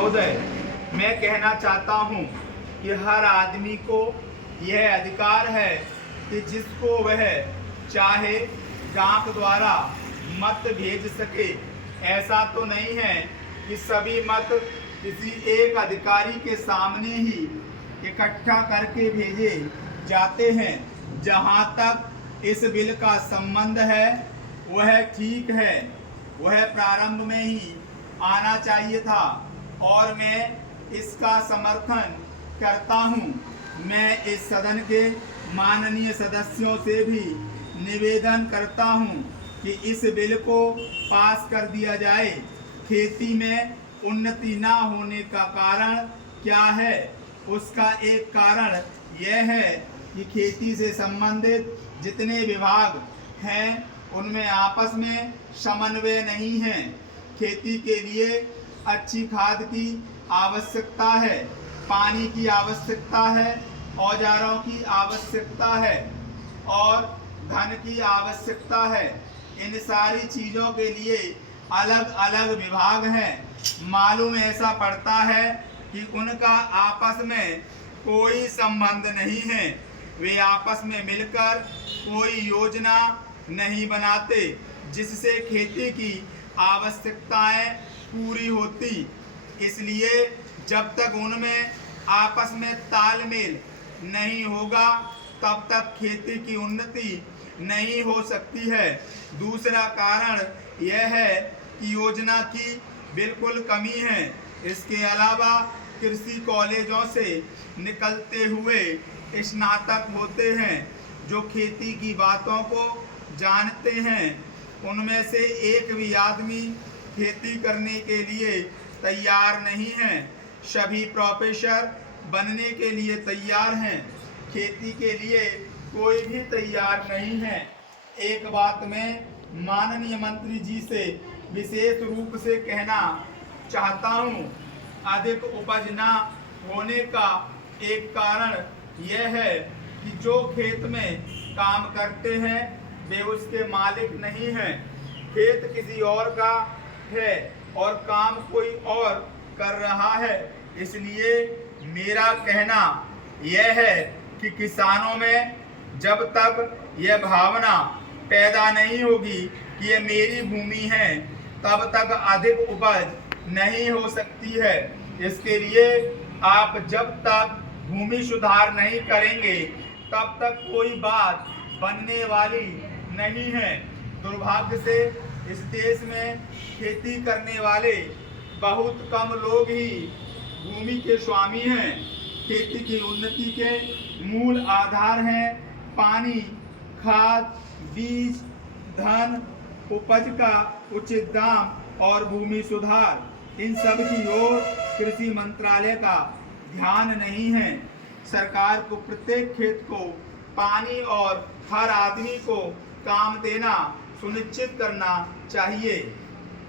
महोदय, मैं कहना चाहता हूँ कि हर आदमी को यह अधिकार है कि जिसको वह चाहे डाक द्वारा मत भेज सके। ऐसा तो नहीं है कि सभी मत किसी एक अधिकारी के सामने ही इकट्ठा करके भेजे जाते हैं। जहाँ तक इस बिल का संबंध है वह ठीक है, वह प्रारंभ में ही आना चाहिए था और मैं इसका समर्थन करता हूं। मैं इस सदन के माननीय सदस्यों से भी निवेदन करता हूं कि इस बिल को पास कर दिया जाए। खेती में उन्नति ना होने का कारण क्या है? उसका एक कारण यह है कि खेती से संबंधित जितने विभाग हैं उनमें आपस में समन्वय नहीं है। खेती के लिए अच्छी खाद की आवश्यकता है, पानी की आवश्यकता है, औजारों की आवश्यकता है और धन की आवश्यकता है। इन सारी चीज़ों के लिए अलग अलग विभाग हैं। मालूम ऐसा पड़ता है कि उनका आपस में कोई संबंध नहीं है। वे आपस में मिलकर कोई योजना नहीं बनाते जिससे खेती की आवश्यकताएं पूरी होती। इसलिए जब तक उनमें आपस में तालमेल नहीं होगा तब तक खेती की उन्नति नहीं हो सकती है। दूसरा कारण यह है कि योजना की बिल्कुल कमी है। इसके अलावा कृषि कॉलेजों से निकलते हुए स्नातक होते हैं जो खेती की बातों को जानते हैं। उनमें से एक भी आदमी खेती करने के लिए तैयार नहीं है। सभी प्रोफेसर बनने के लिए तैयार हैं, खेती के लिए कोई भी तैयार नहीं है। एक बात मैं माननीय मंत्री जी से विशेष रूप से कहना चाहता हूँ, अधिक उपज ना होने का एक कारण यह है कि जो खेत में काम करते हैं वे उसके मालिक नहीं हैं। खेत किसी और का है और काम कोई और कर रहा है। इसलिए मेरा कहना यह है कि किसानों में जब तक यह भावना पैदा नहीं होगी कि ये मेरी भूमि है तब तक अधिक उपज नहीं हो सकती है। इसके लिए आप जब तक भूमि सुधार नहीं करेंगे तब तक कोई बात बनने वाली नहीं है। दुर्भाग्य से इस देश में खेती करने वाले बहुत कम लोग ही भूमि के स्वामी हैं। खेती की उन्नति के मूल आधार हैं पानी, खाद, बीज, धन, उपज का उचित दाम और भूमि सुधार। इन सब की ओर कृषि मंत्रालय का ध्यान नहीं है। सरकार को प्रत्येक खेत को पानी और हर आदमी को काम देना सुनिश्चित करना चाहिए।